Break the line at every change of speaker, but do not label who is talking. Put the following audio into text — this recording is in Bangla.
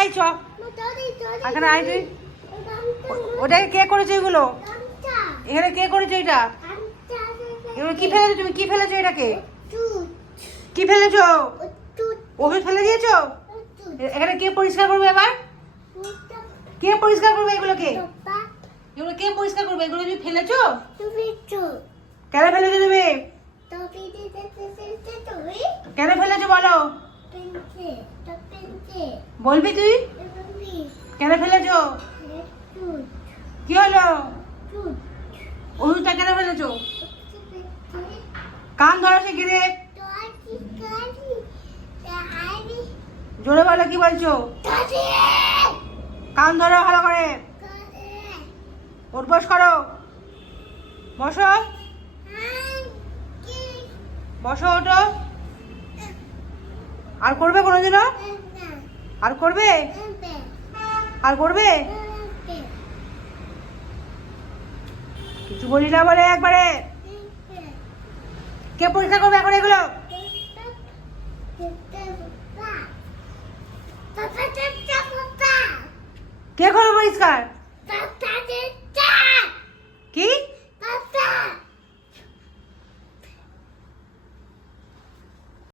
এই চ। এখানে আয় তুই। ওটা কে করেছে এগুলো এখানে কে করেছে এটা এগুলো কি ফেলেছো তুমি? কি ফেলেছো এটাকে? কি ফেলেছো? ওষুধ ফেলে দিয়েছ? এখানে কে পরিষ্কার করবে এবার? কে পরিষ্কার করবে এগুলোকে? এগুলো কে পরিষ্কার করবে? এগুলো তুমি ফেলেছো? কেন ফেলেছো তুমি? কেন ফেলেছো বলো? বলবি তুই? কেন ফেলেছো? কি হলো? ওষুধটা কেন ফেলেছো? কান ধরো সে গিরে জোরে বলো, কি বলছো? কান ধরো ভালো করে। উঠবস করো। বসো। বসো, ওঠো। আর করবে কোনোদিনও? আর করবে? আর করবে? কিছু বলি না বলে একবারে। কে পরীক্ষা করবে এখন এগুলো? কে করবে পরিষ্কার